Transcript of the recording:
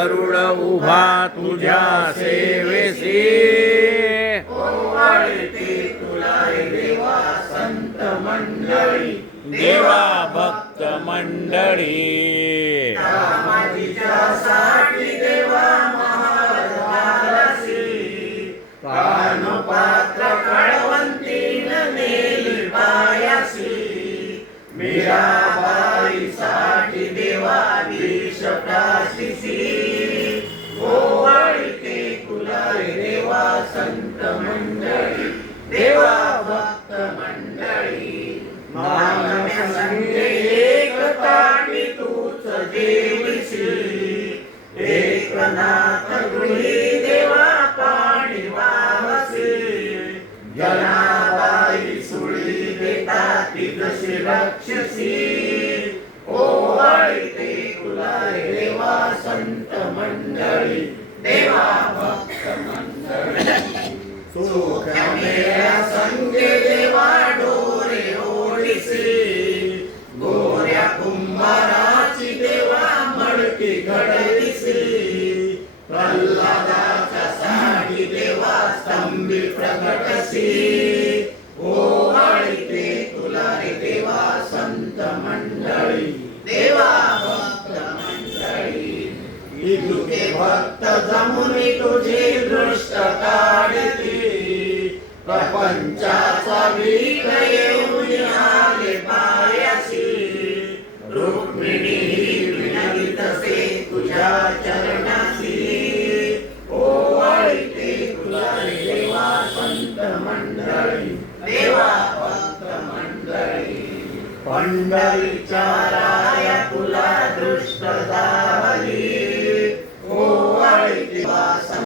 गरुड उभा तुझ्या सेवेसी, ओवाळते तुला देवा संत मंडळी, देवा भक्त मंडळी. कामाजीच्यासाठी देवा महाराज झालासी, कानपात्र कळवंतीन नेली पायासी, मीराबाईसाठी देवा विष प्राशिसी, ओवाळते तुला देवा संत मंडळी, देवा भक्त मंडळी. मानव संगे एकताटी तूच जेविसी, एकनाथ गृही देवा पाणी वाहसी, जनाबाई सुळी देता ती जशी रक्षसी, ओवाळते तुला देवा संत मंडळी, देवा भक्त मंडळी. सुख्या संगे देवा डोरे ओढिसी, गोऱ्या कुंभाराची देवा मडकी घडविसी, प्रल्हादाच्या साठी देवा स्तंभी प्रकटसी, ओवाळते तुला देवा संत मंडळी, देवा भक्त मंडळी. इतुके भक्त जमुनी तुझी दृष्ट काढती, प्रपंचाचा वीट येऊन आले पायासी, रुक्मिणी विनवितसे तुझ्या चरणासी, ओवाळते तुला देवा संत मंडळी, देवा भक्त मंडळी. पंढरीच्या राया तुला दृष्ट